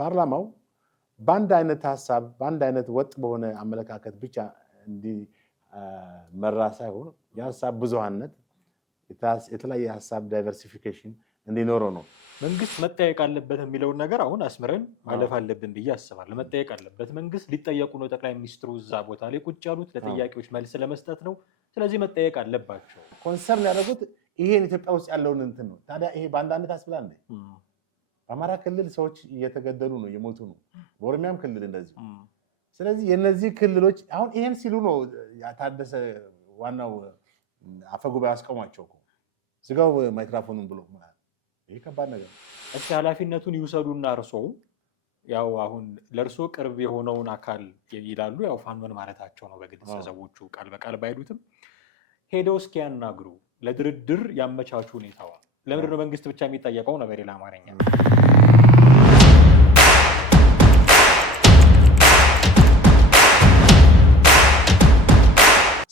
ፓርላማው በአንድ አይነት ሀሳብ በአንድ አይነት ወጥ በሆነ አመለካከት ብቻ እንዲመራ ሳይሆን የሀሳብ ብዙሃነት የተለያየ ሀሳብ ዳይቨርሲፊኬሽን እንዲኖረው ነው። መንግስት መጠየቅ አለበት የሚለውን ነገር አሁን አስምረን ማለፍ አለብን ብዬ አስባለሁ። መጠየቅ አለበት። መንግስት ሊጠየቁ ነው። ጠቅላይ ሚኒስትሩ እዛ ቦታ ላይ ቁጭ ያሉት ለጥያቄዎች መልስ ለመስጠት ነው። ስለዚህ መጠየቅ አለባቸው። ኮንሰርን ያደረጉት ይሄን ኢትዮጵያ ውስጥ ያለውን እንትን ነው። ታዲያ ይሄ በአንዳንድ አስብላል እንዴ? በአማራ ክልል ሰዎች እየተገደሉ ነው፣ እየሞቱ ነው። በኦሮሚያም ክልል እንደዚህ። ስለዚህ የነዚህ ክልሎች አሁን ይሄን ሲሉ ነው ታደሰ ዋናው አፈጉባኤ አስቆሟቸው እኮ ዝጋው ማይክሮፎኑን ብሎ ማለት ይሄ ከባድ ነገር። እስኪ ኃላፊነቱን ይውሰዱና እርሶ ያው አሁን ለእርሶ ቅርብ የሆነውን አካል ይላሉ። ያው ፋኖን ማለታቸው ነው በግልጽ ሰዎቹ ቃል በቃል ባይሉትም ሄደው እስኪ ያናግሩ፣ ለድርድር ያመቻቹ ሁኔታው። ለምንድን ነው መንግስት ብቻ የሚጠየቀው ነው በሌላ አማርኛ?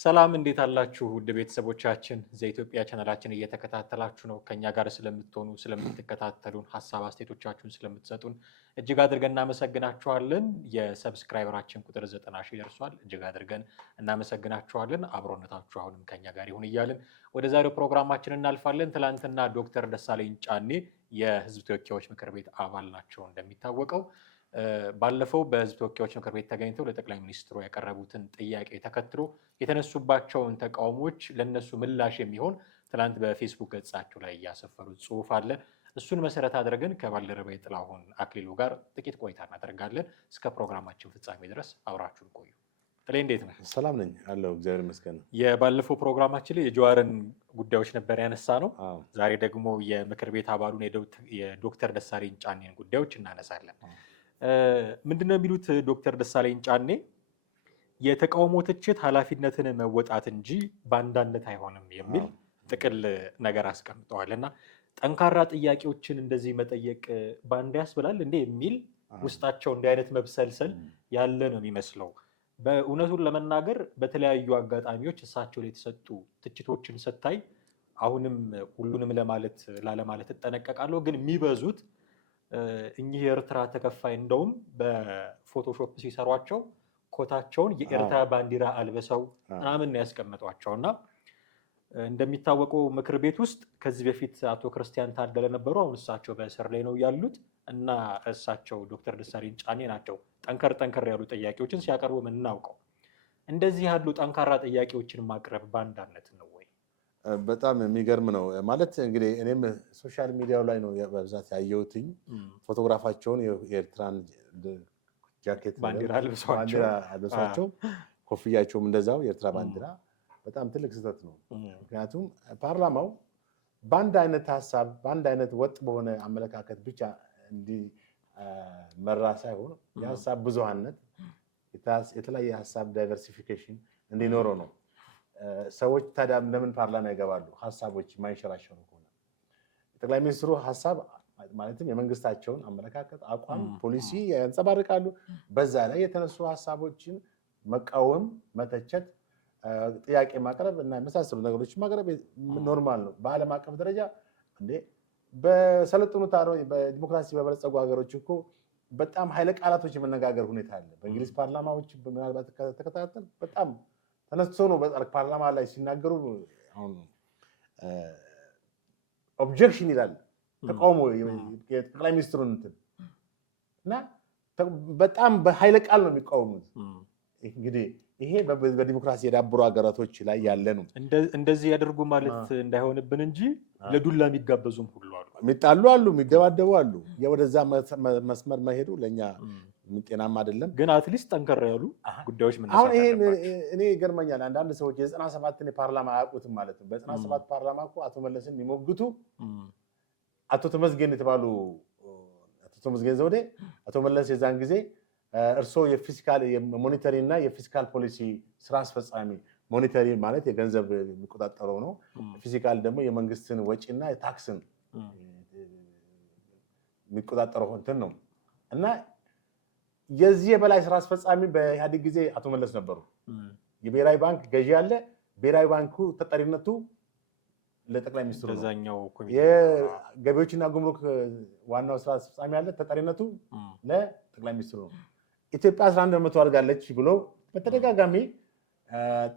ሰላም እንዴት አላችሁ ውድ ቤተሰቦቻችን? ዘኢትዮጵያ ቻናላችን እየተከታተላችሁ ነው። ከኛ ጋር ስለምትሆኑ ስለምትከታተሉን፣ ሀሳብ አስተያየቶቻችሁን ስለምትሰጡን እጅግ አድርገን እናመሰግናችኋለን። የሰብስክራይበራችን ቁጥር 90 ሺህ ደርሷል። እጅግ አድርገን እናመሰግናችኋለን። አብሮነታችሁ አሁንም ከኛ ጋር ይሁን እያልን ወደ ዛሬው ፕሮግራማችን እናልፋለን። ትላንትና ዶክተር ደሳለኝ ጫኔ የህዝብ ተወካዮች ምክር ቤት አባል ናቸው። እንደሚታወቀው ባለፈው በህዝብ ተወካዮች ምክር ቤት ተገኝተው ለጠቅላይ ሚኒስትሩ ያቀረቡትን ጥያቄ ተከትሎ የተነሱባቸውን ተቃውሞዎች ለነሱ ምላሽ የሚሆን ትላንት በፌስቡክ ገጻቸው ላይ ያሰፈሩት ጽሁፍ አለ። እሱን መሰረት አድርገን ከባልደረባዬ ጥላሁን አክሊሉ ጋር ጥቂት ቆይታ እናደርጋለን። እስከ ፕሮግራማችን ፍጻሜ ድረስ አብራችሁን ቆዩ። ጥሌ እንዴት ነህ? ሰላም ነኝ አለው፣ እግዚአብሔር ይመስገን። የባለፈው ፕሮግራማችን ላይ የጀዋርን ጉዳዮች ነበር ያነሳ ነው። ዛሬ ደግሞ የምክር ቤት አባሉን የዶክተር ደሳለኝ ጫኔን ጉዳዮች እናነሳለን። ምንድነው የሚሉት ዶክተር ደሳለኝ ጫኔ? የተቃውሞ ትችት ኃላፊነትን መወጣት እንጂ ባንዳነት አይሆንም የሚል ጥቅል ነገር አስቀምጠዋል። እና ጠንካራ ጥያቄዎችን እንደዚህ መጠየቅ ባንዳ ያስብላል እንዴ የሚል ውስጣቸው እንዲህ አይነት መብሰልሰል ያለ ነው የሚመስለው። በእውነቱን ለመናገር በተለያዩ አጋጣሚዎች እሳቸው ላይ የተሰጡ ትችቶችን ስታይ አሁንም ሁሉንም ላለማለት እጠነቀቃለሁ፣ ግን የሚበዙት እኚህ የኤርትራ ተከፋይ እንደውም በፎቶሾፕ ሲሰሯቸው ኮታቸውን የኤርትራ ባንዲራ አልበሰው ምናምን ያስቀመጧቸው እና እንደሚታወቀው ምክር ቤት ውስጥ ከዚህ በፊት አቶ ክርስቲያን ታደለ ነበሩ። አሁን እሳቸው በእስር ላይ ነው ያሉት እና እሳቸው ዶክተር ደሳለኝ ጫኔ ናቸው ጠንከር ያሉ ጥያቄዎችን ሲያቀርቡ የምናውቀው። እንደዚህ ያሉ ጠንካራ ጥያቄዎችን ማቅረብ ባንዳነት ነው ወይ? በጣም የሚገርም ነው። ማለት እንግዲህ እኔም ሶሻል ሚዲያው ላይ ነው በብዛት ያየሁትኝ ፎቶግራፋቸውን የኤርትራን ጃኬት ባንዲራ አልብሷቸው ኮፍያቸውም እንደዛው የኤርትራ ባንዲራ በጣም ትልቅ ስህተት ነው። ምክንያቱም ፓርላማው በአንድ አይነት ሀሳብ በአንድ አይነት ወጥ በሆነ አመለካከት ብቻ እንዲመራ ሳይሆን የሀሳብ ብዙሃነት የተለያየ ሀሳብ ዳይቨርሲፊኬሽን እንዲኖረው ነው። ሰዎች ታዲያ ለምን ፓርላማ ይገባሉ? ሀሳቦች የማይንሸራሸሩ ከሆነ የጠቅላይ ሚኒስትሩ ሀሳብ ማለትም የመንግስታቸውን አመለካከት፣ አቋም፣ ፖሊሲ ያንጸባርቃሉ። በዛ ላይ የተነሱ ሀሳቦችን መቃወም፣ መተቸት፣ ጥያቄ ማቅረብ እና የመሳሰሉ ነገሮች ማቅረብ ኖርማል ነው። በዓለም አቀፍ ደረጃ እንዴ በሰለጠኑት በዲሞክራሲ በበለጸጉ ሀገሮች እኮ በጣም ኃይለ ቃላቶች የመነጋገር ሁኔታ አለ። በእንግሊዝ ፓርላማዎች ምናልባት ከተከታተል በጣም ተነስቶ ነው ፓርላማ ላይ ሲናገሩ አሁን ኦብጀክሽን ይላል ተቃውሞ የጠቅላይ ሚኒስትሩን እንትን እና በጣም በኃይለ ቃል ነው የሚቃወሙት። እንግዲህ ይሄ በዲሞክራሲ የዳበሩ ሀገራቶች ላይ ያለ ነው። እንደዚህ ያደርጉ ማለት እንዳይሆንብን እንጂ ለዱላ የሚጋበዙም ሁሉ አሉ፣ የሚጣሉ አሉ፣ የሚደባደቡ አሉ። ወደዛ መስመር መሄዱ ለእኛ ጤናማ አይደለም። ግን አትሊስት ጠንከር ያሉ ጉዳዮች አሁን ይሄ እኔ ይገርመኛል። አንዳንድ ሰዎች የ97ን ፓርላማ አያውቁትም ማለት ነው። በ97 ፓርላማ እኮ አቶ መለስን የሚሞግቱ አቶ ተመስገን የተባሉ አቶ ተመስገን ዘውዴ አቶ መለስ የዛን ጊዜ እርስዎ የፊስካል ሞኔታሪ እና የፊስካል ፖሊሲ ስራ አስፈጻሚ፣ ሞኔታሪ ማለት የገንዘብ የሚቆጣጠረው ነው። ፊስካል ደግሞ የመንግስትን ወጪና የታክስን የሚቆጣጠረው እንትን ነው እና የዚህ የበላይ ስራ አስፈጻሚ በኢህአዴግ ጊዜ አቶ መለስ ነበሩ። የብሔራዊ ባንክ ገዢ ያለ ብሔራዊ ባንኩ ተጠሪነቱ ለጠቅላይ ሚኒስትሩ ነው። ለዛኛው ኮሚቴ የገቢዎችና ጉምሩክ ዋናው ስራ አስፈጻሚ ያለ ተጠሪነቱ ለጠቅላይ ሚኒስትሩ ነው። ኢትዮጵያ 11% አድጋለች ብሎ በተደጋጋሚ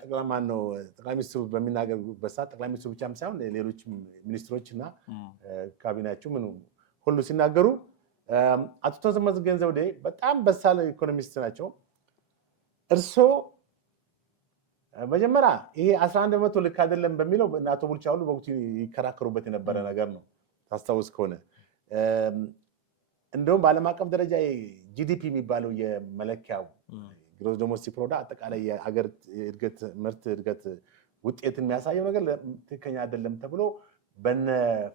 ጠቅላይ ሚኒስትሩ በሚናገሩበት ሰዓት ጠቅላይ ሚኒስትሩ ብቻም ሳይሆን ሌሎች ሚኒስትሮች እና ካቢኔያቸው ምን ሁሉ ሲናገሩ አቶ ተመስገን ዘውዴ በጣም በሳል ኢኮኖሚስት ናቸው። እርስዎ መጀመሪያ ይሄ 11% ልክ አይደለም በሚለው እና አቶ ቡልቻ ሁሉ በወቅቱ ይከራከሩበት የነበረ ነገር ነው። ታስታውስ ከሆነ እንደውም በዓለም አቀፍ ደረጃ ጂዲፒ የሚባለው የመለኪያው ግሮስ ዶሜስቲክ ፕሮዳክት አጠቃላይ የሀገር እድገት ምርት እድገት ውጤትን የሚያሳየው ነገር ትክክለኛ አይደለም ተብሎ በነ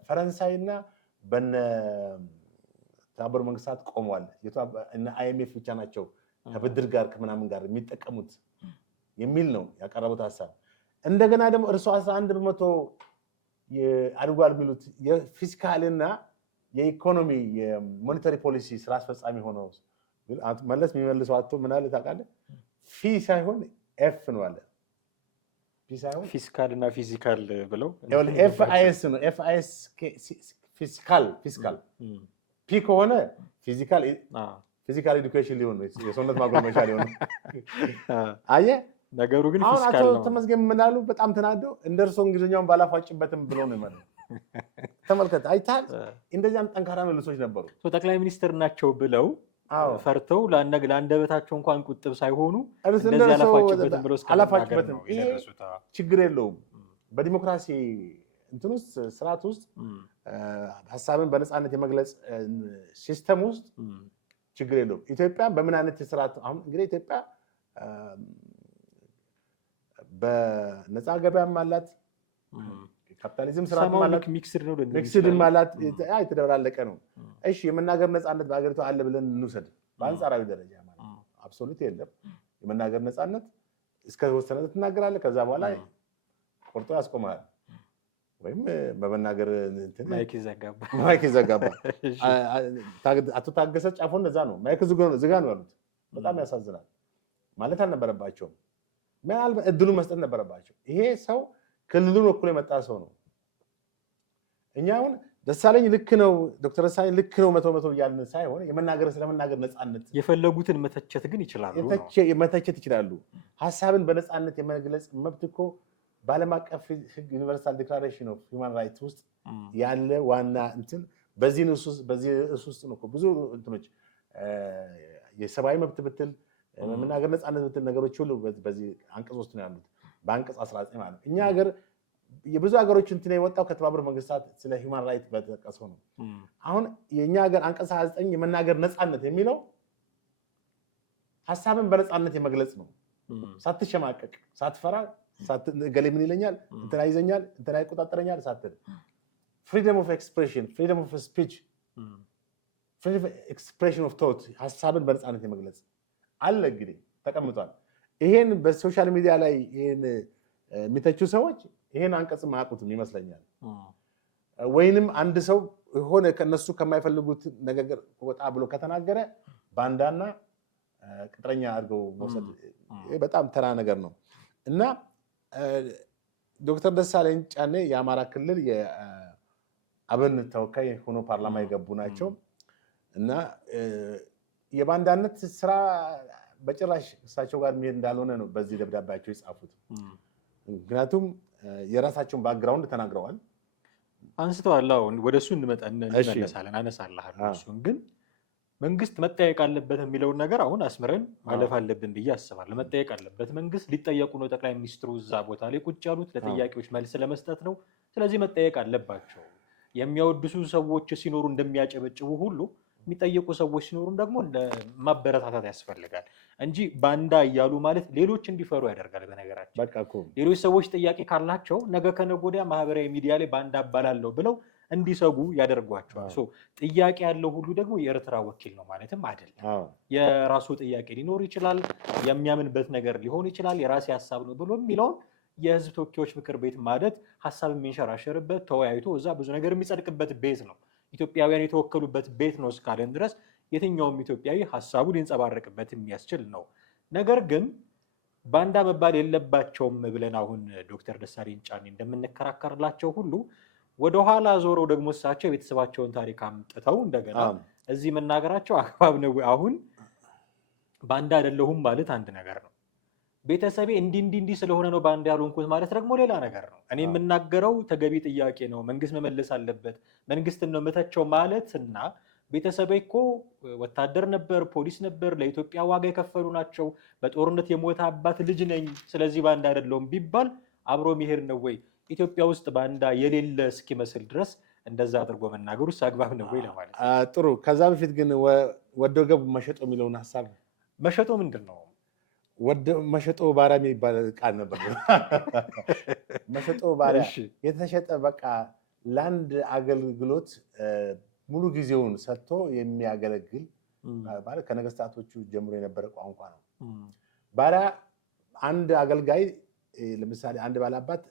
ፈረንሳይና በነ ተባበሩት መንግስታት ቆመዋል። እና አይኤምኤፍ ብቻ ናቸው ከብድር ጋር ከምናምን ጋር የሚጠቀሙት የሚል ነው ያቀረቡት ሀሳብ። እንደገና ደግሞ እርሱ 11% አድጓል የሚሉት የፊስካልና የኢኮኖሚ የሞኔታሪ ፖሊሲ ስራ አስፈጻሚ ሆነው መለስ የሚመልሰው አቶ ምን አለ ታውቃለህ? ፊ ሳይሆን ኤፍ ነው አለ። ፊ ሳይሆን ፊስካል እና ፊዚካል ብለው ኤፍአይኤስ ነው። ኤፍአይኤስ ፊስካል ፒ ከሆነ ፊዚካል ኤዱኬሽን ሊሆን ነው፣ የሰውነት ማጎልመሻ ሊሆን ነው። አየህ ነገሩ ግን አሁን ፊስካል አቶ ነው። ተመስገን ምን አሉ? በጣም ተናደው እንደርሶ እንግሊዝኛውን ባላፋጭበትም ብሎ ነው ማለት ነው። ተመልከት፣ አይታል እንደዚያም ጠንካራ መልሶች ነበሩ። ጠቅላይ ሚኒስትር ናቸው ብለው ፈርተው ለአንደበታቸው እንኳን ቁጥብ ሳይሆኑ እንደዚህ አላፋጭበትም ብለው አላፋጭበትም። ይሄ ችግር የለውም። በዲሞክራሲ እንትን ውስጥ ስርዓት ውስጥ ሀሳብን በነፃነት የመግለጽ ሲስተም ውስጥ ችግር የለውም። ኢትዮጵያ በምን አይነት ስርዓት አሁን እንግዲህ ኢትዮጵያ በነፃ ገበያም አላት፣ ካፒታሊዝም ስርዓት ማለት ሚክስድም አላት፣ የተደበላለቀ ነው። እሺ የመናገር ነፃነት በሀገሪቱ አለ ብለን እንውሰድ። በአንጻራዊ ደረጃ ማለት አብሶሉት የለም። የመናገር ነፃነት እስከ ተወሰነ ትናገራለህ፣ ከዛ በኋላ ቆርጦ ያስቆማል ወይም በመናገር ማይክ ይዘጋባል። አቶ ታገሰ ጫፎ እንደዛ ነው። ማይክ ዝጋ ነው ያሉት። በጣም ያሳዝናል። ማለት አልነበረባቸውም። ምናልባት እድሉ መስጠት ነበረባቸው። ይሄ ሰው ክልሉን ወክሎ የመጣ ሰው ነው። እኛ አሁን ደሳለኝ ልክ ነው፣ ዶክተር ደሳለኝ ልክ ነው 100% እያልን ሳይሆን ስለመናገር ነፃነት የፈለጉትን መተቸት ግን ይችላሉ፣ መተቸት ይችላሉ። ሀሳብን በነፃነት የመግለጽ መብት እኮ በዓለም አቀፍ ሕግ ዩኒቨርሳል ዲክላሬሽን ኦፍ ሂውማን ራይትስ ውስጥ ያለ ዋና እንትን በዚህ እሱ ውስጥ ነው ብዙ እንትኖች የሰብአዊ መብት ብትል የመናገር ነፃነት ብትል ነገሮች ሁሉ በዚህ አንቀጽ ውስጥ ነው ያሉት። በአንቀጽ 19 ማለት ነው። እኛ ሀገር የብዙ ሀገሮች እንትን የወጣው ከተባበሩት መንግስታት ስለ ሂውማን ራይት በተጠቀሰው ነው። አሁን የእኛ ሀገር አንቀጽ 29 የመናገር ነፃነት የሚለው ሀሳብን በነፃነት የመግለጽ ነው። ሳትሸማቀቅ፣ ሳትፈራ፣ ገሌ ምን ይለኛል፣ እንትና ይዘኛል፣ እንትና ይቆጣጠረኛል ሳትል ፍሪደም ኦፍ ኤክስፕሬሽን፣ ፍሪደም ኦፍ ስፒች፣ ፍሪደም ኦፍ ኤክስፕሬሽን ኦፍ ቶት ሀሳብን በነፃነት የመግለጽ አለ እንግዲህ ተቀምጧል። ይሄን በሶሻል ሚዲያ ላይ ይሄን የሚተቹ ሰዎች ይሄን አንቀጽም አያውቁትም ይመስለኛል። ወይንም አንድ ሰው ሆነ ከነሱ ከማይፈልጉት ነገር ወጣ ብሎ ከተናገረ ባንዳና ቅጥረኛ አድርገው መውሰድ በጣም ተራ ነገር ነው እና ዶክተር ደሳለኝ ጫኔ የአማራ ክልል የአብን ተወካይ ሆኖ ፓርላማ የገቡ ናቸው እና የባንዳነት ስራ በጭራሽ እሳቸው ጋር የሚሄድ እንዳልሆነ ነው በዚህ ደብዳቤያቸው የጻፉት። ምክንያቱም የራሳቸውን ባክግራውንድ ተናግረዋል፣ አንስተዋል። ወደ እሱ እንመለሳለን፣ አነሳልሃለሁ። እሱን ግን መንግስት መጠየቅ አለበት የሚለውን ነገር አሁን አስምረን ማለፍ አለብን ብዬ አስባለሁ። መጠየቅ አለበት። መንግስት ሊጠየቁ ነው። ጠቅላይ ሚኒስትሩ እዛ ቦታ ላይ ቁጭ ያሉት ለጥያቄዎች መልስ ለመስጠት ነው። ስለዚህ መጠየቅ አለባቸው። የሚያወድሱ ሰዎች ሲኖሩ እንደሚያጨበጭቡ ሁሉ የሚጠየቁ ሰዎች ሲኖሩም ደግሞ ማበረታታት ያስፈልጋል እንጂ ባንዳ እያሉ ማለት ሌሎች እንዲፈሩ ያደርጋል። በነገራችን ሌሎች ሰዎች ጥያቄ ካላቸው ነገ ከነገ ወዲያ ማህበራዊ ሚዲያ ላይ ባንዳ አባላለሁ ብለው እንዲሰጉ ያደርጓቸዋል። ጥያቄ ያለው ሁሉ ደግሞ የኤርትራ ወኪል ነው ማለትም አይደለም። የራሱ ጥያቄ ሊኖር ይችላል፣ የሚያምንበት ነገር ሊሆን ይችላል። የራሴ ሀሳብ ነው ብሎ የሚለውን የህዝብ ተወካዮች ምክር ቤት ማለት ሀሳብ የሚንሸራሸርበት ተወያይቶ እዛ ብዙ ነገር የሚጸድቅበት ቤት ነው። ኢትዮጵያውያን የተወከሉበት ቤት ነው እስካለን ድረስ የትኛውም ኢትዮጵያዊ ሀሳቡ ሊንጸባረቅበት የሚያስችል ነው። ነገር ግን ባንዳ መባል የለባቸውም ብለን አሁን ዶክተር ደሳለኝ ጫኔ እንደምንከራከርላቸው ሁሉ ወደኋላ ዞረው ደግሞ እሳቸው የቤተሰባቸውን ታሪክ አምጥተው እንደገና እዚህ መናገራቸው አግባብ ነው? አሁን ባንዳ አይደለሁም ማለት አንድ ነገር ነው። ቤተሰቤ እንዲህ ስለሆነ ነው ባንዳ ያልሆንኩት ማለት ደግሞ ሌላ ነገር ነው። እኔ የምናገረው ተገቢ ጥያቄ ነው፣ መንግስት መመለስ አለበት፣ መንግስትን ነው መተቸው ማለት እና ቤተሰቤ እኮ ወታደር ነበር፣ ፖሊስ ነበር፣ ለኢትዮጵያ ዋጋ የከፈሉ ናቸው፣ በጦርነት የሞተ አባት ልጅ ነኝ፣ ስለዚህ ባንዳ አይደለሁም ቢባል አብሮ መሄድ ነው ወይ? ኢትዮጵያ ውስጥ ባንዳ የሌለ እስኪመስል ድረስ እንደዛ አድርጎ መናገሩ አግባብ ነው ወይ ለማለት። ጥሩ። ከዛ በፊት ግን ወዶ ገብ መሸጦ የሚለውን ሀሳብ መሸጦ ምንድን ነው? መሸጦ ባሪያ የሚባል ቃል ነበር። መሸጦ ባሪያ የተሸጠ በቃ ለአንድ አገልግሎት ሙሉ ጊዜውን ሰጥቶ የሚያገለግል ማለት ከነገስታቶቹ ጀምሮ የነበረ ቋንቋ ነው። ባሪያ አንድ አገልጋይ ለምሳሌ አንድ ባላባት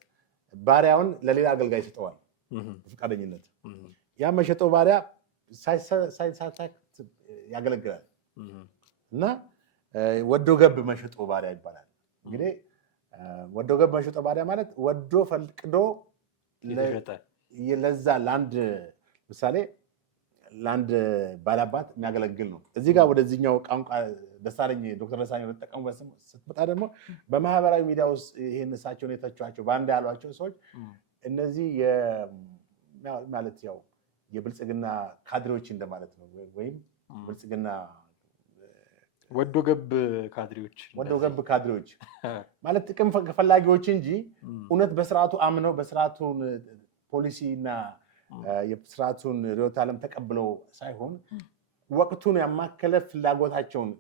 ባሪያውን ለሌላ አገልጋይ ይሰጠዋል በፈቃደኝነት። ያ መሸጦ ባሪያ ሳይሳሳት ያገለግላል እና ወዶ ገብ መሸጦ ባሪያ ይባላል። እንግዲህ ወዶ ገብ መሸጦ ባሪያ ማለት ወዶ ፈልቅዶ ለዛ ለአንድ ምሳሌ ለአንድ ባላባት የሚያገለግል ነው። እዚህ ጋር ወደዚህኛው ቋንቋ ደሳለኝ ዶክተር ደሳለኝ ተጠቀሙበት ስትመጣ ደግሞ በማህበራዊ ሚዲያ ውስጥ ይሄን እሳቸውን የተቿቸው ባንዳ ያሏቸው ሰዎች እነዚህ ማለት ያው የብልጽግና ካድሬዎች እንደማለት ነው። ወይም ብልጽግና ወዶ ገብ ካድሬዎች ማለት ጥቅም ፈላጊዎች እንጂ እውነት በስርዓቱ አምነው በስርዓቱን ፖሊሲና የስርዓቱን ርዕዮተ ዓለም ተቀብለው ሳይሆን ወቅቱን ያማከለ ፍላጎታቸውን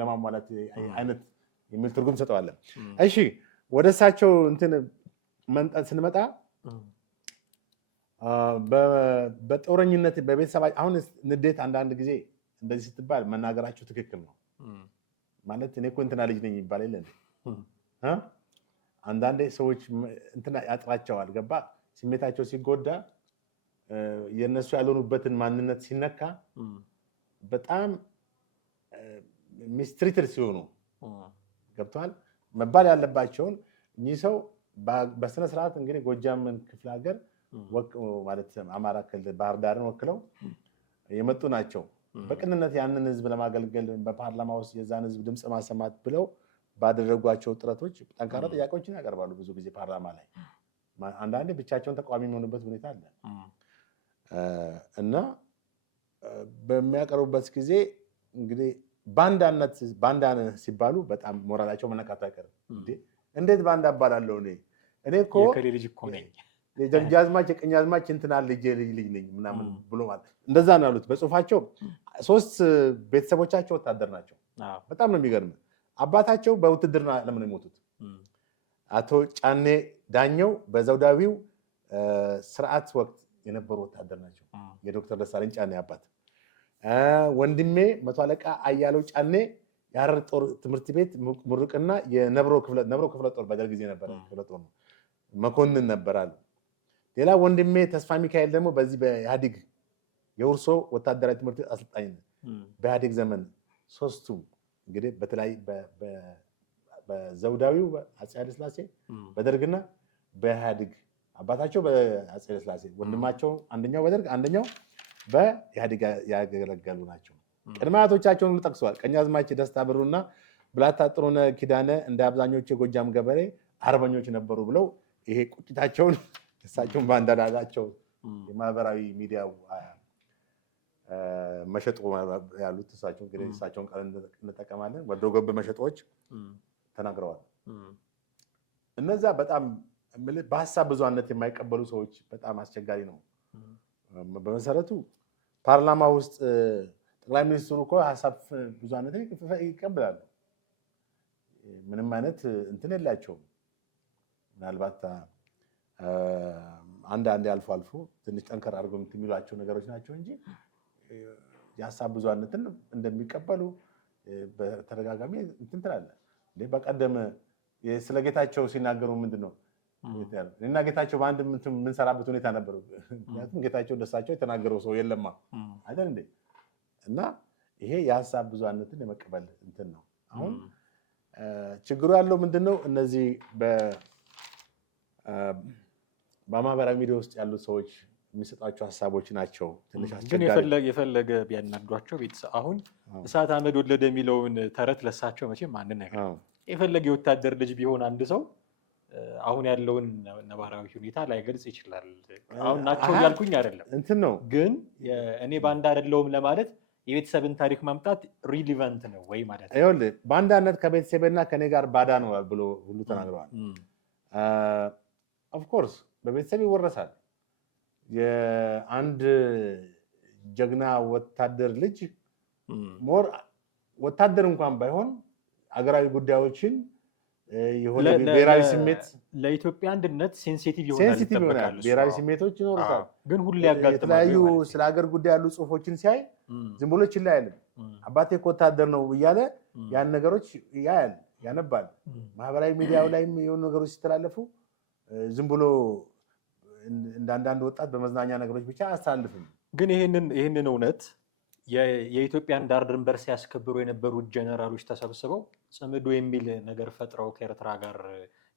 ለማሟላት አይነት የሚል ትርጉም ሰጠዋለን። እሺ ወደ እሳቸው እንትን መንጠት ስንመጣ በጦረኝነት በቤተሰብ አሁን ንዴት አንዳንድ ጊዜ እንደዚህ ስትባል መናገራቸው ትክክል ነው ማለት እኔ እኮ እንትና ልጅ ነኝ ይባል የለ አንዳንዴ ሰዎች እንትና ያጥራቸዋል። ገባ ስሜታቸው ሲጎዳ የነሱ ያልሆኑበትን ማንነት ሲነካ በጣም ሚስትሪትድ ሲሆኑ ገብተዋል መባል ያለባቸውን እኚህ ሰው በስነ ስርዓት እንግዲህ ጎጃምን ክፍለ ሀገር ማለት አማራ ክልል ባህር ዳርን ወክለው የመጡ ናቸው። በቅንነት ያንን ህዝብ ለማገልገል በፓርላማ ውስጥ የዛን ህዝብ ድምፅ ማሰማት ብለው ባደረጓቸው ጥረቶች ጠንካራ ጥያቄዎችን ያቀርባሉ። ብዙ ጊዜ ፓርላማ ላይ አንዳንዴ ብቻቸውን ተቃዋሚ የሚሆኑበት ሁኔታ አለ እና በሚያቀርቡበት ጊዜ እንግዲህ ባንዳ ሲባሉ በጣም ሞራላቸው መነካቱ አይቀርም። እንዴት ባንዳ እባላለሁ? እኔ እኮ ልጅ እኮ ነኝ የደጃዝማች የቀኛዝማች እንትና ልጅ ነኝ ምናምን ብሎ ማለት እንደዛ ነው ያሉት በጽሁፋቸው። 3 ቤተሰቦቻቸው ወታደር ናቸው። በጣም ነው የሚገርም። አባታቸው በውትድርና ለምን የሞቱት አቶ ጫኔ ዳኘው በዘውዳዊው ስርዓት ወቅት የነበሩ ወታደር ናቸው። የዶክተር ደሳለኝ ጫኔ አባት። ወንድሜ መቶ አለቃ አያለው ጫኔ የሐረር ጦር ትምህርት ቤት ምሩቅና የነብሮ ክፍለ ጦር በደርግ ጊዜ ነበረ ክፍለ ጦር ነው መኮንን ነበራሉ። ሌላ ወንድሜ ተስፋ ሚካኤል ደግሞ በዚህ በኢህአዴግ የውርሶ ወታደራዊ ትምህርት ቤት አሰልጣኝ ነው። በኢህአዴግ ዘመን 3ቱ እንግዲህ በተለይ በዘውዳዊው አፄ ኃይለ ሥላሴ በደርግና በኢህአዴግ አባታቸው በአፄ ኃይለ ሥላሴ ወንድማቸው አንደኛው በደርግ አንደኛው በኢህአዴግ ያገለገሉ ናቸው። ቅድመ አያቶቻቸውን ሁሉ ጠቅሰዋል። ቀኛዝማች ደስታ ብሩና ብላታ ጥሩነህ ኪዳነ እንደ አብዛኞቹ የጎጃም ገበሬ አርበኞች ነበሩ ብለው ይሄ ቁጭታቸውን እሳቸውን ባንዳዳቸው የማህበራዊ ሚዲያው መሸጦ ያሉት እሳቸው እንግዲህ እሳቸውን ቃል እንጠቀማለን ወዶ ገብ መሸጦች ተናግረዋል። እነዛ በጣም በሀሳብ ብዙሃነት የማይቀበሉ ሰዎች በጣም አስቸጋሪ ነው። በመሰረቱ ፓርላማ ውስጥ ጠቅላይ ሚኒስትሩ እኮ ሀሳብ ብዙሃነትን ይቀበላሉ። ምንም አይነት እንትን የላቸውም። ምናልባት አንዳንዴ አልፎ አልፎ ትንሽ ጠንከር አድርገው የሚሏቸው ነገሮች ናቸው እንጂ የሀሳብ ብዙሃነትን እንደሚቀበሉ በተደጋጋሚ እንትን ትላለህ። በቀደም ስለ ጌታቸው ሲናገሩ ምንድን ነው እና ጌታቸው በአንድ የምንሰራበት ሁኔታ ነበሩ። ምክንያቱም ጌታቸው ደሳቸው የተናገረው ሰው የለማ አይደል እንዴ? እና ይሄ የሀሳብ ብዙሃነትን የመቀበል እንትን ነው። አሁን ችግሩ ያለው ምንድነው? እነዚህ በማህበራዊ ሚዲያ ውስጥ ያሉ ሰዎች የሚሰጣቸው ሀሳቦች ናቸው ትንሽ አስቸጋሪ። ግን የፈለገ ቢያናዷቸው ቤተሰብ አሁን እሳት አመድ ወለደ የሚለውን ተረት ለሳቸው መቼም አንድ ነገር የፈለገ የወታደር ልጅ ቢሆን አንድ ሰው አሁን ያለውን ነባራዊ ሁኔታ ላይገልጽ ይችላል። አሁን ናቸው ያልኩኝ አይደለም እንትን ነው። ግን እኔ ባንዳ አይደለሁም ለማለት የቤተሰብን ታሪክ ማምጣት ሪሊቫንት ነው ወይ ማለት ነው። ይኸውልህ ባንዳነት ከቤተሰብና ከኔ ጋር ባዳ ነው ብሎ ሁሉ ተናግረዋል። ኦፍኮርስ በቤተሰብ ይወረሳል። የአንድ ጀግና ወታደር ልጅ ሞር ወታደር እንኳን ባይሆን አገራዊ ጉዳዮችን የሆነ ብሔራዊ ስሜት ለኢትዮጵያ አንድነት ሴንሲቲቭ ይሆናል። ብሔራዊ ስሜቶች ይኖሩታል። ግን ሁሌ ያጋጥማል። የተለያዩ ስለ ሀገር ጉዳይ ያሉ ጽሁፎችን ሲያይ ዝም ብሎ ችላ አይልም። አባቴ እኮ ወታደር ነው እያለ ያን ነገሮች ያያል፣ ያነባል። ማህበራዊ ሚዲያው ላይም የሆኑ ነገሮች ሲተላለፉ ዝም ብሎ እንዳንዳንድ ወጣት በመዝናኛ ነገሮች ብቻ አያስተላልፍም። ግን ይህንን እውነት የኢትዮጵያን ዳር ድንበር ሲያስከብሩ የነበሩ ጀነራሎች ተሰብስበው ጽምዶ የሚል ነገር ፈጥረው ከኤርትራ ጋር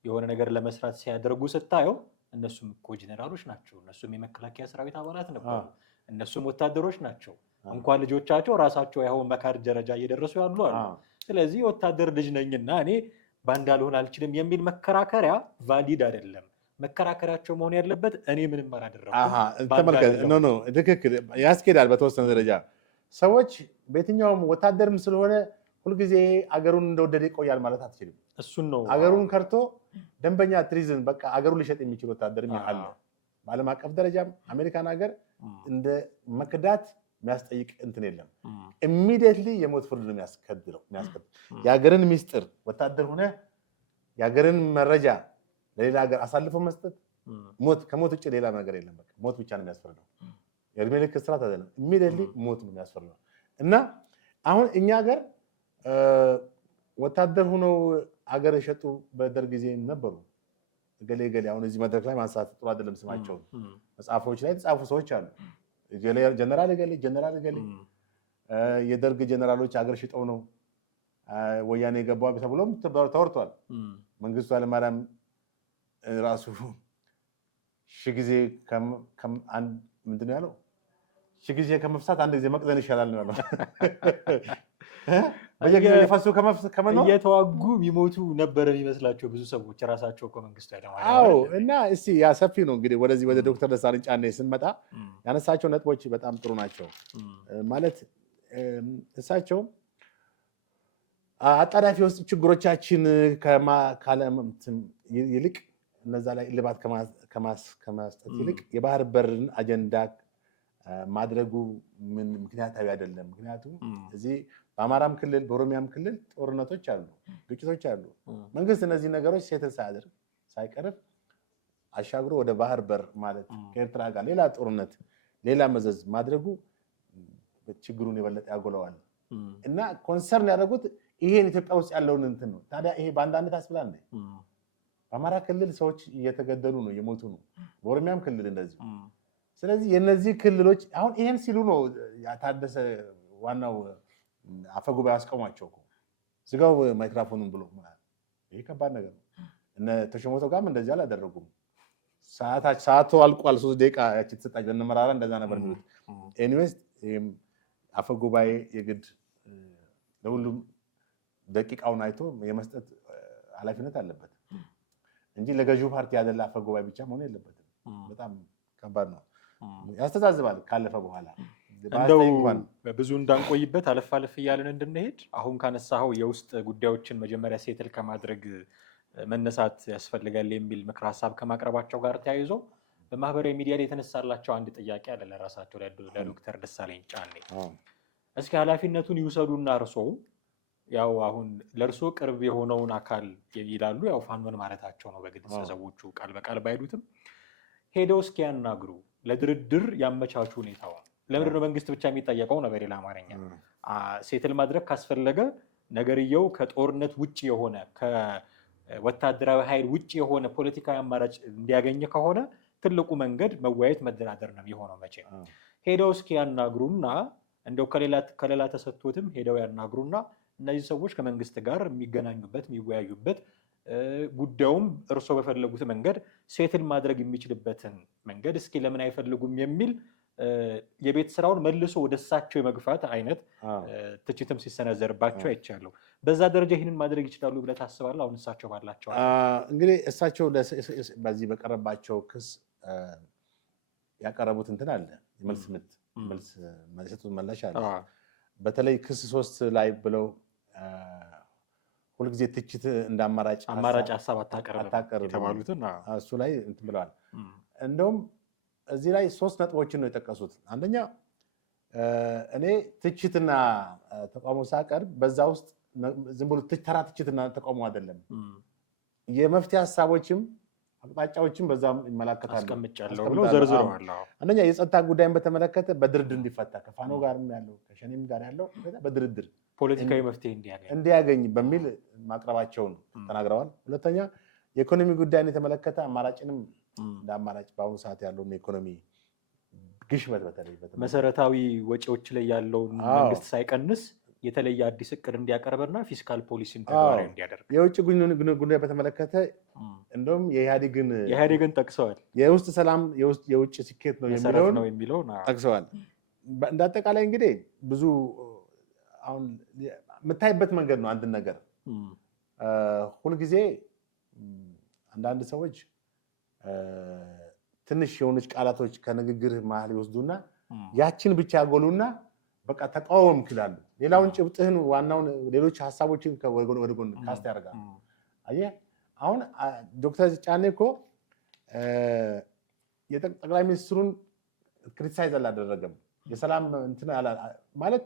የሆነ ነገር ለመስራት ሲያደርጉ ስታየው እነሱም እኮ ጀነራሎች ናቸው። እነሱም የመከላከያ ሰራዊት አባላት ነበሩ። እነሱም ወታደሮች ናቸው። እንኳን ልጆቻቸው ራሳቸው ያው መካድ ደረጃ እየደረሱ ያሉ አሉ። ስለዚህ ወታደር ልጅ ነኝና እኔ ባንዳ ልሆን አልችልም የሚል መከራከሪያ ቫሊድ አይደለም። መከራከሪያቸው መሆን ያለበት እኔ ምንም አላደረኩም። ተመልከት፣ ትክክል ያስኬዳል በተወሰነ ደረጃ። ሰዎች በየትኛውም ወታደርም ስለሆነ ሁልጊዜ አገሩን እንደወደደ ይቆያል ማለት አትችልም። እሱን ነው አገሩን ከርቶ ደንበኛ ትሪዝን በቃ አገሩን ሊሸጥ የሚችል ወታደርም አለ። በዓለም አቀፍ ደረጃም አሜሪካን ሀገር እንደ መክዳት የሚያስጠይቅ እንትን የለም። ኢሚዲየትሊ የሞት ፍርድ ነው የሚያስከትለው። የሀገርን ሚስጥር ወታደር ሆነ የሀገርን መረጃ ለሌላ ሀገር አሳልፎ መስጠት ሞት፣ ከሞት ውጭ ሌላ ነገር የለም። በቃ ሞት ብቻ ነው የሚያስፈርደው። የእድሜ ልክ እስራት አይደለም፣ ኢሚዲየትሊ ሞት ነው የሚያስፈርደው። እና አሁን እኛ ሀገር ወታደር ሆነው ሀገር የሸጡ በደርግ ጊዜ ነበሩ። ገሌ ገሌ አሁን እዚህ መድረክ ላይ ማንሳት ጥሩ አይደለም ስማቸውን። መጽሐፎች ላይ የተጻፉ ሰዎች አሉ። ጀነራል ገሌ ጀነራል ገሌ የደርግ ጀነራሎች ሀገር ሽጠው ነው ወያኔ የገባው ተብሎም ተወርቷል። መንግስቱ ኃይለማርያም ራሱ ሺህ ጊዜ ምንድን ነው ያለው? ሺህ ጊዜ ከመፍሳት አንድ ጊዜ መቅዘን ይሻላል ነው ያለው። በየጊዜው የፈሱ ከመኖር እየተዋጉ የሚሞቱ ነበር የሚመስላቸው ብዙ ሰዎች ራሳቸው እኮ መንግስቱ ኃይለማርያም። አዎ። እና እስቲ ያ ሰፊ ነው እንግዲህ ወደዚህ ወደ ዶክተር ደሳለኝ ጫኔ ስንመጣ ያነሳቸው ነጥቦች በጣም ጥሩ ናቸው። ማለት እሳቸው አጣዳፊ ውስጥ ችግሮቻችን ይልቅ እነዛ ላይ እልባት ከማስጠት ይልቅ የባህር በርን አጀንዳ ማድረጉ ምን ምክንያታዊ አይደለም። ምክንያቱም እዚህ በአማራም ክልል በኦሮሚያም ክልል ጦርነቶች አሉ፣ ግጭቶች አሉ። መንግስት እነዚህ ነገሮች ሴትል ሳያደርግ ሳይቀርብ አሻግሮ ወደ ባህር በር ማለት ከኤርትራ ጋር ሌላ ጦርነት ሌላ መዘዝ ማድረጉ ችግሩን የበለጠ ያጎለዋል። እና ኮንሰርን ያደረጉት ይሄን ኢትዮጵያ ውስጥ ያለውን እንትን ነው። ታዲያ ይሄ በአንዳንድ ታስብላ እንደ በአማራ ክልል ሰዎች እየተገደሉ ነው፣ እየሞቱ ነው። በኦሮሚያም ክልል እንደዚህ። ስለዚህ የነዚህ ክልሎች አሁን ይሄን ሲሉ ነው ታደሰ ዋናው አፈጉባኤ አስቆሟቸው እኮ ዝጋው ማይክሮፎኑን ብሎ። ይሄ ከባድ ነገር ነው። እነ ተሾመቶ ጋርም እንደዚህ አላደረጉም። ሰዓቱ አልቋል፣ 3 ደቂቃ ያቺ ተሰጣች ለነመራራ እንደዛ ነበር የሚሉት። ኤኒዌይስ አፈጉባኤ የግድ ለሁሉም ደቂቃውን አይቶ የመስጠት ኃላፊነት አለበት እንጂ ለገዢው ፓርቲ ያደላ አፈጉባኤ ብቻ መሆን የለበትም። በጣም ከባድ ነው፣ ያስተዛዝባል ካለፈ በኋላ። እንደው ብዙ እንዳንቆይበት አለፍ አለፍ እያለን እንድንሄድ አሁን ካነሳኸው የውስጥ ጉዳዮችን መጀመሪያ ሴትል ከማድረግ መነሳት ያስፈልጋል የሚል ምክር ሀሳብ ከማቅረባቸው ጋር ተያይዞ በማህበራዊ ሚዲያ ላይ የተነሳላቸው አንድ ጥያቄ አለ ለራሳቸው ለዶክተር ደሳለኝ ጫኔ። እስኪ ኃላፊነቱን ይውሰዱና እርሶ ያው አሁን ለእርሶ ቅርብ የሆነውን አካል ይላሉ፣ ያው ፋኖን ማለታቸው ነው በግልጽ ሰዎቹ ቃል በቃል ባይሉትም፣ ሄደው እስኪ ያናግሩ፣ ለድርድር ያመቻቹ ሁኔታውን። ለምንድነው መንግስት ብቻ የሚጠየቀው ነው? በሌላ አማርኛ ሴትል ማድረግ ካስፈለገ ነገርየው ከጦርነት ውጭ የሆነ ከወታደራዊ ኃይል ውጭ የሆነ ፖለቲካዊ አማራጭ እንዲያገኝ ከሆነ ትልቁ መንገድ መወያየት መደራደር ነው የሆነው። መቼ ሄደው እስኪ ያናግሩና እንደው ከሌላ ተሰጥቶትም ሄደው ያናግሩና እነዚህ ሰዎች ከመንግስት ጋር የሚገናኙበት የሚወያዩበት ጉዳዩም እርሶ በፈለጉት መንገድ ሴትል ማድረግ የሚችልበትን መንገድ እስኪ ለምን አይፈልጉም የሚል የቤት ስራውን መልሶ ወደ እሳቸው የመግፋት አይነት ትችትም ሲሰነዘርባቸው አይቻለሁ። በዛ ደረጃ ይህንን ማድረግ ይችላሉ ብለህ ታስባለህ? አሁን እሳቸው ባላቸው እንግዲህ እሳቸው በዚህ በቀረባቸው ክስ ያቀረቡት እንትን አለ፣ መልስ የሰጡት መላሽ አለ። በተለይ ክስ 3 ላይ ብለው ሁልጊዜ ትችት እንደ አማራጭ ሀሳብ አታቀርብ የተባሉትን እሱ ላይ እንትን ብለዋል። እንደውም እዚህ ላይ 3 ነጥቦችን ነው የጠቀሱት። አንደኛ እኔ ትችትና ተቃውሞ ሳቀርብ በዛ ውስጥ ዝም ብሎ ተራ ትችትና ተቃውሞ አይደለም፣ የመፍትሄ ሀሳቦችም አቅጣጫዎችም በዛም ይመለከታሉ አስቀምጫለሁ ብሎ ዘርዝረዋል። አንደኛ የጸጥታ ጉዳይን በተመለከተ በድርድር እንዲፈታ ከፋኖ ጋርም ያለው ከሸኔም ጋር ያለው በድርድር ፖለቲካዊ መፍትሄ እንዲያገኝ በሚል ማቅረባቸውን ተናግረዋል። ሁለተኛ የኢኮኖሚ ጉዳይን የተመለከተ አማራጭንም እንደ አማራጭ በአሁኑ ሰዓት ያለውን የኢኮኖሚ ግሽበት በተለይ መሰረታዊ ወጪዎች ላይ ያለውን መንግስት ሳይቀንስ የተለየ አዲስ እቅድ እንዲያቀርብና ፊስካል ፖሊሲን ተግባራዊ እንዲያደርግ፣ የውጭ ጉዳይ በተመለከተ እንደውም የኢህአዴግን ጠቅሰዋል። የውስጥ ሰላም የውጭ ስኬት ነው የሚለውን ጠቅሰዋል። እንደ አጠቃላይ እንግዲህ ብዙ አሁን የምታይበት መንገድ ነው። አንድን ነገር ሁልጊዜ አንዳንድ ሰዎች ትንሽ የሆነች ቃላቶች ከንግግር መሀል ይወስዱና ያችን ብቻ ያጎሉና በቃ ተቃወም ይላሉ። ሌላውን ጭብጥህን ዋናውን ሌሎች ሀሳቦችን ወደ ጎን ካስት ያደርጋሉ። አየህ አሁን ዶክተር ጫኔ እኮ የጠቅላይ ሚኒስትሩን ክሪቲሳይዝ አላደረገም። የሰላም እንትን ማለት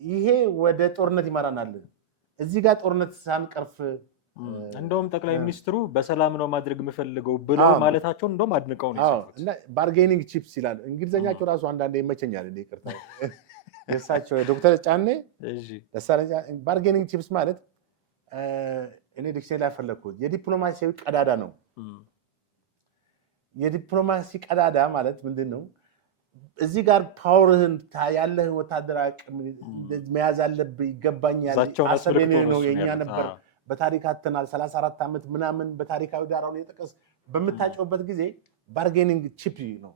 ይሄ ወደ ጦርነት ይመራናል፣ እዚህ ጋር ጦርነት ሳንቀርፍ እንደውም ጠቅላይ ሚኒስትሩ በሰላም ነው ማድረግ የምፈልገው ብለው ማለታቸውን እንደውም አድንቀው ነው እና ባርጌኒንግ ቺፕስ ይላሉ። እንግሊዝኛቸው ራሱ አንዳንዴ ይመቸኛል። ይቅርታ የእሳቸው ዶክተር ጫኔ ባርጌኒንግ ቺፕስ ማለት እኔ ዲክሽነሪ ላይ ፈለግኩት የዲፕሎማሲያዊ ቀዳዳ ነው። የዲፕሎማሲ ቀዳዳ ማለት ምንድን ነው? እዚህ ጋር ፓወርህን ያለህን ወታደራዊ አቅም መያዝ አለብህ፣ ይገባኛል፣ አሰቤኔ ነው የኛ ነበር፣ በታሪክ አተናል 34 ዓመት ምናምን በታሪካዊ ዳራውን የጠቀስ በምታጨውበት ጊዜ ባርጌኒንግ ቺፕ ነው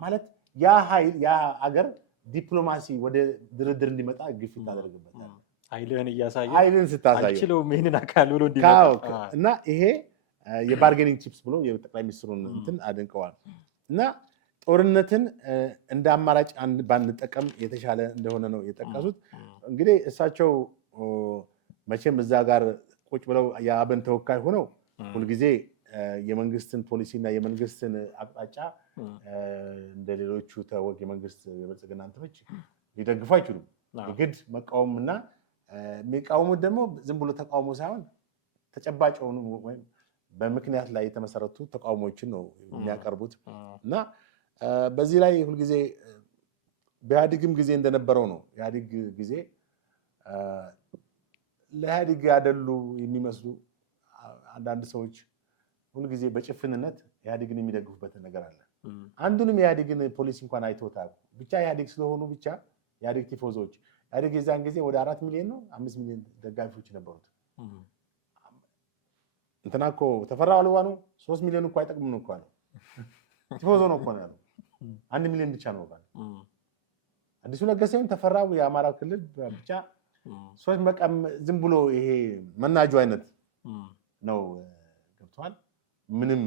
ማለት ያ ኃይል ያ አገር ዲፕሎማሲ ወደ ድርድር እንዲመጣ ግፊት ታደርግበታል። ኃይልህን እያሳየ ኃይልን ስታሳየ አልችለውም ይሄንን አካል ብሎ እንዲመጣ እና ይሄ የባርጌኒንግ ቺፕስ ብሎ የጠቅላይ ሚኒስትሩን እንትን አድንቀዋል። እና ጦርነትን እንደ አማራጭ ባንጠቀም የተሻለ እንደሆነ ነው የጠቀሱት። እንግዲህ እሳቸው መቼም እዛ ጋር ቁጭ ብለው የአብን ተወካይ ሆነው ሁልጊዜ የመንግስትን ፖሊሲና የመንግስትን አቅጣጫ እንደ ሌሎቹ የመንግስት የብልጽግና እንትኖች ሊደግፉ አይችሉም። የግድ መቃወምና የሚቃወሙት ደግሞ ዝም ብሎ ተቃውሞ ሳይሆን ተጨባጭ የሆኑ ወይም በምክንያት ላይ የተመሰረቱ ተቃውሞችን ነው የሚያቀርቡት እና በዚህ ላይ ሁልጊዜ በኢህአዴግም ጊዜ እንደነበረው ነው። ኢህአዴግ ጊዜ ለኢህአዴግ ያደሉ የሚመስሉ አንዳንድ ሰዎች ሁልጊዜ በጭፍንነት ኢህአዴግን የሚደግፉበት ነገር አለ። አንዱንም የኢህአዴግን ፖሊሲ እንኳን አይተውታል። ብቻ ኢህአዴግ ስለሆኑ ብቻ ኢህአዴግ ቲፎዞች ኢህአዴግ የዛን ጊዜ ወደ 4 ሚሊዮን ነው 5 ሚሊዮን ደጋፊዎች ነበሩት። እንትና እኮ ተፈራ አልዋ ነው 3 ሚሊዮን እኮ አይጠቅምም እኮ አለ። ቲፎዞ ነው እኮ ነው ያለው 1 ሚሊዮን ብቻ ነው ባለ አዲሱ ለገሰም ተፈራው የአማራ ክልል ብቻ ሶስት መቀም ዝም ብሎ ይሄ መናጁ አይነት ነው ገብቷል። ምንም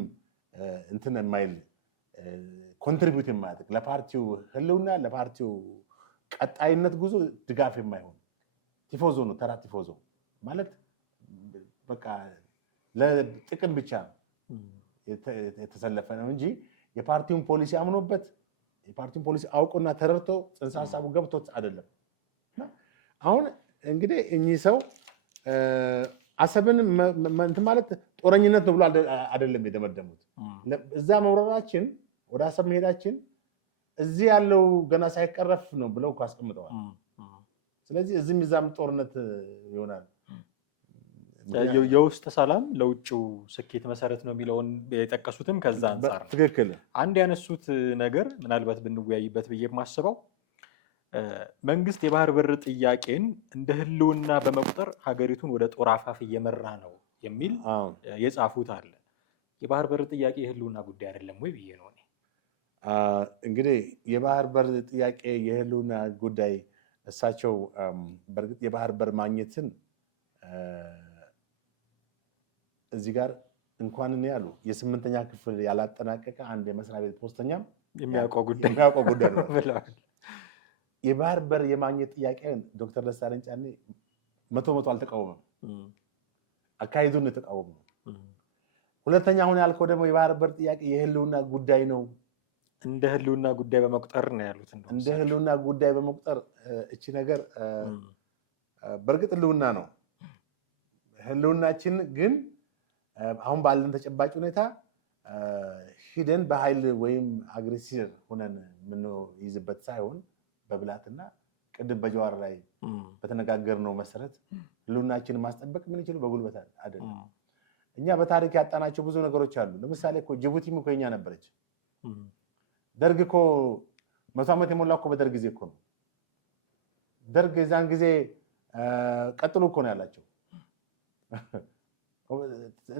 እንትን የማይል ኮንትሪቢዩት የማያደርግ ለፓርቲው ህልውና ለፓርቲው ቀጣይነት ጉዞ ድጋፍ የማይሆን ቲፎዞ ነው። ተራ ቲፎዞ ማለት በቃ ለጥቅም ብቻ የተሰለፈ ነው እንጂ የፓርቲውን ፖሊሲ አምኖበት የፓርቲውን ፖሊሲ አውቆና ተረድቶ ጽንሰ ሀሳቡ ገብቶት አይደለም። አሁን እንግዲህ እኚህ ሰው አሰብን እንትን ማለት ጦረኝነት ነው ብሎ አይደለም የደመደሙት። እዛ መውረራችን ወደ አሰብ መሄዳችን እዚህ ያለው ገና ሳይቀረፍ ነው ብለው አስቀምጠዋል። ስለዚህ እዚህም እዛም ጦርነት ይሆናል። የውስጥ ሰላም ለውጭው ስኬት መሰረት ነው የሚለውን የጠቀሱትም ከዛ አንጻር ነው። ትክክል። አንድ ያነሱት ነገር ምናልባት ብንወያይበት ብዬ የማስበው መንግስት የባህር በር ጥያቄን እንደ ህልውና በመቁጠር ሀገሪቱን ወደ ጦር አፋፍ እየመራ ነው የሚል የጻፉት አለ። የባህር በር ጥያቄ የህልውና ጉዳይ አይደለም ወይ ብዬ ነው። እንግዲህ የባህር በር ጥያቄ የህልውና ጉዳይ እሳቸው በእርግጥ የባህር በር ማግኘትን እዚህ ጋር እንኳን እኔ ያሉ የ8ኛ ክፍል ያላጠናቀቀ አንድ የመስሪያ ቤት ፖስተኛም የሚያውቀው ጉዳይ ነው ብለዋል። የባህር በር የማግኘት ጥያቄ ዶክተር ደሳለኝ ጫኔ 100% አልተቃወመም፣ አካሄዱን የተቃወመው። ሁለተኛ አሁን ያልከው ደግሞ የባህር በር ጥያቄ የህልውና ጉዳይ ነው፣ እንደ ህልውና ጉዳይ በመቁጠር ነው ያሉት። እንደ ህልውና ጉዳይ በመቁጠር እቺ ነገር በእርግጥ ህልውና ነው። ህልውናችን ግን አሁን ባለን ተጨባጭ ሁኔታ ሂደን በኃይል ወይም አግሬሲቭ ሆነን የምንይዝበት ሳይሆን በብላትና ቅድም በጀዋር ላይ በተነጋገርነው መሰረት ህልውናችንን ማስጠበቅ የምንችለው በጉልበት አይደለም። እኛ በታሪክ ያጣናቸው ብዙ ነገሮች አሉ። ለምሳሌ እኮ ጅቡቲም እኮ የኛ ነበረች። ደርግ እኮ 100 ዓመት የሞላው እኮ በደርግ ጊዜ እኮ ነው። ደርግ የዛን ጊዜ ቀጥሎ እኮ ነው ያላቸው።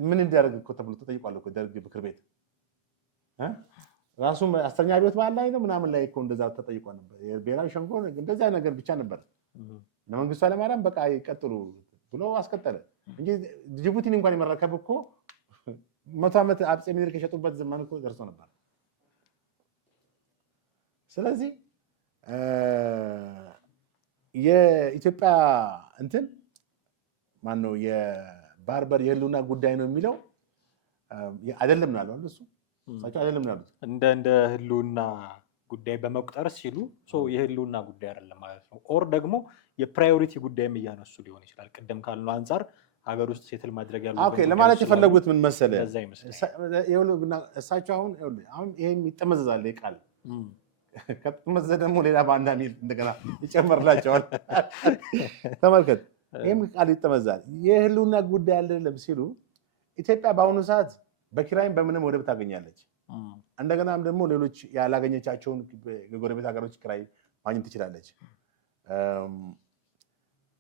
ምን እንዲያደርግ እኮ ተብሎ ተጠይቋል እኮ ደርግ ምክር ቤት ራሱ 10ኛ አብዮት በዓል ላይ ነው ምናምን ላይ እኮ እንደዛ ተጠይቋል ነበር። የብሔራዊ ሸንጎ እንደዛ ነገር ብቻ ነበር። ለመንግስቱ ኃይለማርያም በቃ ይቀጥሉ ብሎ አስቀጠለ እንጂ ጅቡቲን እንኳን የመረከብ እኮ 100 ዓመት አፄ ምኒልክ የሸጡበት ዘመን እኮ ደርሶ ነበር። ስለዚህ የኢትዮጵያ እንትን ማነው የባህር በር የህልውና ጉዳይ ነው የሚለው አይደለም ነው ያለው እሱ እሳቸው አይደለም ነው ያሉት። እንደ ህልውና ጉዳይ በመቁጠር ሲሉ የህልውና ጉዳይ አይደለም ማለት ነው። ኦር ደግሞ የፕራዮሪቲ ጉዳይም እያነሱ ሊሆን ይችላል። ቅድም ካልነው አንፃር ሀገር ውስጥ ሴትል ማድረግ ያለው ኦኬ ለማለት የፈለጉት ምን መሰለህ፣ እሳቸው አሁን ይሄም ይጠመዘዛል ይቃል ከተመዘዘ ደግሞ ሌላ ባንዳ ሚል እንደገና ይጨመርላቸዋል። ተመልከት፣ ይሄም ቃል ይጠመዛል። የህልውና ጉዳይ አይደለም ሲሉ ኢትዮጵያ በአሁኑ ሰዓት በኪራይም በምንም ወደብ ታገኛለች። እንደገናም ደግሞ ሌሎች ያላገኘቻቸውን የጎረቤት ሀገሮች ኪራይ ማግኘት ትችላለች።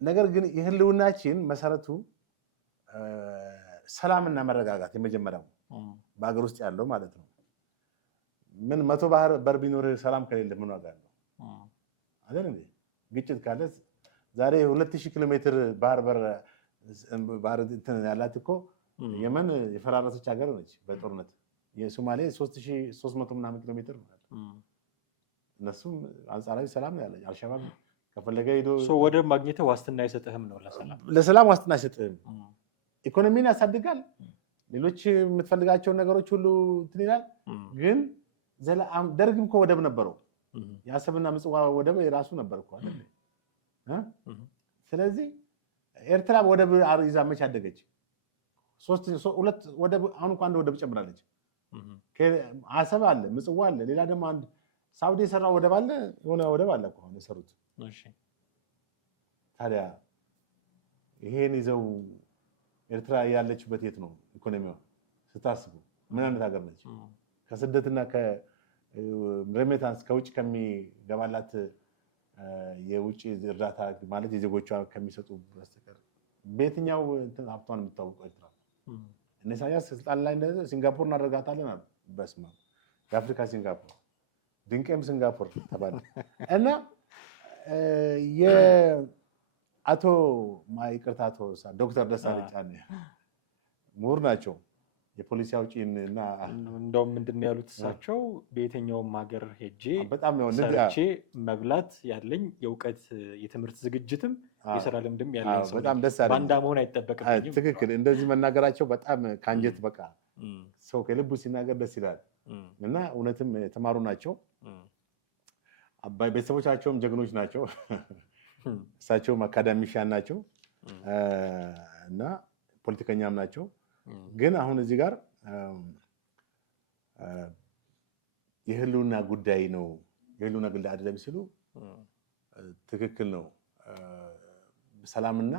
ነገር ግን የህልውናችን መሰረቱ ሰላምና መረጋጋት የመጀመሪያው በሀገር ውስጥ ያለው ማለት ነው። ምን 100 ባህር በር ቢኖር ሰላም ከሌለ ምን ዋጋ አለው አይደል እንዴ? ግጭት ካለ ዛሬ 2000 ኪሎ ሜትር ባህር በር ያላት እኮ የመን የፈራረሰች ሀገር ነች በጦርነት። የሶማሌ 3300 ምናምን ኪሎ ሜትር ነው። እነሱም አንጻራዊ ሰላም ነው ያለች። አልሸባብ ከፈለገ ሄዶ ወደብ ማግኘት ዋስትና አይሰጥህም ነው ለሰላም ዋስትና አይሰጥህም። ኢኮኖሚን ያሳድጋል፣ ሌሎች የምትፈልጋቸውን ነገሮች ሁሉ እንትን ይላል። ግን ደርግም እኮ ወደብ ነበረው። የአሰብና ምጽዋ ወደብ የራሱ ነበር እኮ አይደል? ስለዚህ ኤርትራ ወደብ ይዛ መች አደገች? ሁለት ወደብ አሁን እንኳን አንድ ወደብ ጨምራለች። አሰብ አለ፣ ምጽዋ አለ፣ ሌላ ደግሞ አንድ ሳውዲ የሰራው ወደብ አለ፣ የሆነ ወደብ አለ እኮ አሁን የሰሩት። ታዲያ ይሄን ይዘው ኤርትራ ያለችበት የት ነው ኢኮኖሚዋ ስታስቡ? ምን አይነት ሀገር ነች? ከስደትና ከሬሜታንስ ከውጭ ከሚገባላት የውጭ እርዳታ ማለት የዜጎቿ ከሚሰጡ በስተቀር በየትኛው እንትን ሀብቷን የምታወቀው ኤርትራ? እነ ኢሳያስ ስልጣን ላይ እንደዚህ ሲንጋፖር እናደርጋታለን አሉ። በስመ አብ የአፍሪካ ሲንጋፖር ድንቄም ሲንጋፖር ተባለ እና የአቶ ይቅርታ አቶ ዶክተር ደሳለኝ ጫኔ ምሁር ናቸው። የፖሊሲ አውጪ እና እንደውም ምንድን ነው ያሉት እሳቸው በየትኛውም ሀገር ሄጄ በጣም ሰርቼ መብላት ያለኝ የእውቀት የትምህርት ዝግጅትም የስራ ልምድም ያለኝ ሰው በጣም ደስ አለኝ። ባንዳ መሆን አይጠበቅብኝም። ትክክል። እንደዚህ መናገራቸው በጣም ከአንጀት በቃ ሰው ከልቡ ሲናገር ደስ ይላል። እና እውነትም የተማሩ ናቸው። ቤተሰቦቻቸውም ጀግኖች ናቸው። እሳቸውም አካዳሚሻን ናቸው እና ፖለቲከኛም ናቸው። ግን አሁን እዚህ ጋር የህልውና ጉዳይ ነው የህልውና ጉዳይ አይደለም ሲሉ ትክክል ነው። ሰላምና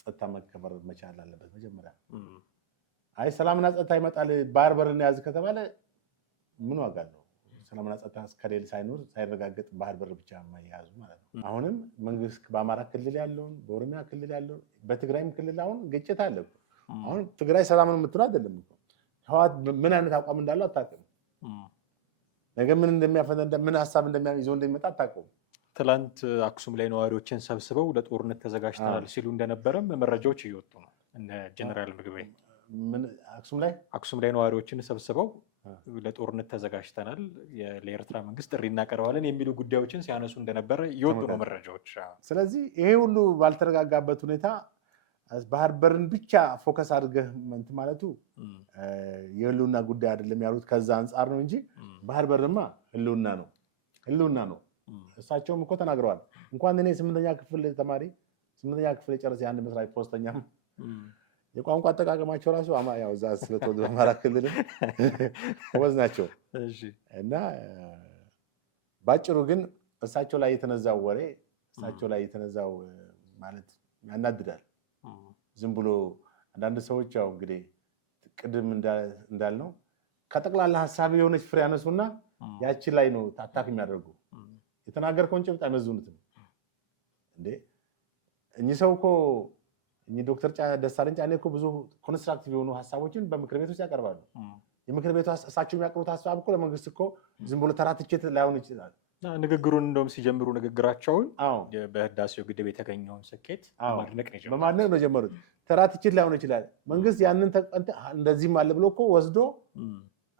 ጸጥታ መከበር መቻል አለበት መጀመሪያ። አይ ሰላምና ጸጥታ ይመጣል ባህር በር እንያዝ ከተባለ ምን ዋጋ አለው? ሰላምና ጸጥታ እስከሌለ ሳይረጋገጥ ባህር በር ብቻ የማይያዙ ማለት ነው። አሁንም መንግስት በአማራ ክልል ያለውን በኦሮሚያ ክልል ያለውን በትግራይም ክልል አሁን ግጭት አለ። አሁን ትግራይ ሰላም ነው የምትለው አይደለም እኮ ህወሓት ምን አይነት አቋም እንዳለው አታውቅም። ነገ ምን እንደሚያፈነዳ ምን ሀሳብ ይዞ እንደሚመጣ አታውቅም። ትላንት አክሱም ላይ ነዋሪዎችን ሰብስበው ለጦርነት ተዘጋጅተናል ሲሉ እንደነበረም መረጃዎች እየወጡ ነው። እነ ጀነራል ምግበይ አክሱም ላይ ነዋሪዎችን ሰብስበው ለጦርነት ተዘጋጅተናል፣ ለኤርትራ መንግስት ጥሪ እናቀርባለን የሚሉ ጉዳዮችን ሲያነሱ እንደነበረ እየወጡ ነው መረጃዎች። ስለዚህ ይሄ ሁሉ ባልተረጋጋበት ሁኔታ ባህር በርን ብቻ ፎከስ አድርገህ እንትን ማለቱ የህልውና ጉዳይ አይደለም ያሉት ከዛ አንጻር ነው እንጂ ባህር በርማ ህልውና ነው። እሳቸውም እኮ ተናግረዋል። እንኳን እኔ 8ኛ ክፍል ተማሪ 8ኛ ክፍል የጨረሰ የአንድ መስሪያ ቤት ፖስተኛም የቋንቋ አጠቃቀማቸው ራሱ ያው እዛ ስለተወለዱ በአማራ ክልል ወዝ ናቸው እና ባጭሩ ግን እሳቸው ላይ የተነዛው ወሬ እሳቸው ላይ የተነዛው ማለት ያናድዳል። ዝም ብሎ አንዳንድ ሰዎች ያው እንግዲህ ቅድም እንዳልነው ከጠቅላላ ሀሳብ የሆነች ፍሬ ያነሱና ያቺ ላይ ነው አታክ የሚያደርጉ። የተናገርከውን ጭብጥ አይመዝኑትም እንዴ። እኚህ ሰው እኮ እኚህ ዶክተር ደሳለኝ ጫኔ እኮ ብዙ ኮንስትራክቲቭ የሆኑ ሀሳቦችን በምክር ቤት ውስጥ ያቀርባሉ። የምክር ቤቱ እሳቸው የሚያቀርቡት ሀሳብ እኮ ለመንግስት እኮ ዝም ብሎ ተራ ትችት ላይሆን ይችላል። ንግግሩን እንደውም ሲጀምሩ ንግግራቸውን በህዳሴው ግድብ የተገኘውን ስኬት በማድነቅ ነው የጀመሩት። ተራ ትችት ላይሆን ይችላል። መንግስት ያንን እንደዚህም አለ ብሎ እኮ ወስዶ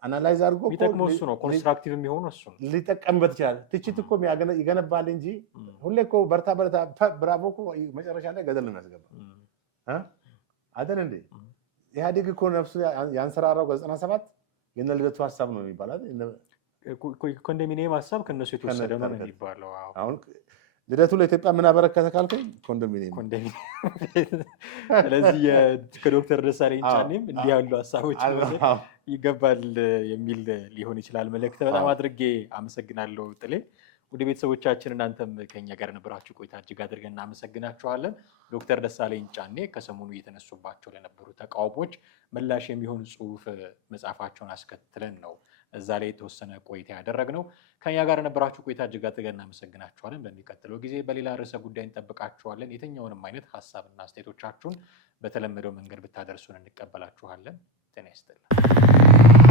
አናላይዝ አድርጎ ቢጠቅመው እሱ ነው ኮንስትራክቲቭ የሚሆነው እሱ ነው ሊጠቀምበት ይችላል። ትችት እኮ ይገነባል እንጂ ሁሌ እኮ በርታ ብራቮ እኮ መጨረሻ ላይ ገደል ነው የሚያስገባ አይደል እንዴ? ኢህአዴግ እኮ ነፍሱ ያንሰራራው ከ97 የነ ልደቱ ሀሳብ ነው የሚባለው። ኮንዶሚኒየም ሀሳብ ከነሱ የተወሰደ ነው የሚባለው። አሁን ልደቱ ለኢትዮጵያ ምን አበረከተ ካልከኝ ኮንዶሚኒየም። ስለዚህ ከዶክተር ደሳለኝ ጫኔም እንዲህ ያሉ ሀሳቦች ይገባል የሚል ሊሆን ይችላል መልእክት። በጣም አድርጌ አመሰግናለሁ ጥሌ። ወደ ቤተሰቦቻችን እናንተም ከኛ ጋር ነበራችሁ ቆይታ እጅግ አድርገን እናመሰግናችኋለን። ዶክተር ደሳለኝ ጫኔ ከሰሞኑ እየተነሱባቸው ለነበሩ ተቃውሞች ምላሽ የሚሆን ጽሁፍ መጽሐፋቸውን አስከትለን ነው እዛ ላይ የተወሰነ ቆይታ ያደረግነው። ከኛ ጋር ነበራችሁ ቆይታ እጅግ አድርገን እናመሰግናችኋለን። በሚቀጥለው ጊዜ በሌላ ርዕሰ ጉዳይ እንጠብቃችኋለን። የትኛውንም አይነት ሀሳብና አስተያየቶቻችሁን በተለመደው መንገድ ብታደርሱን እንቀበላችኋለን። ጤና ይስጥልን።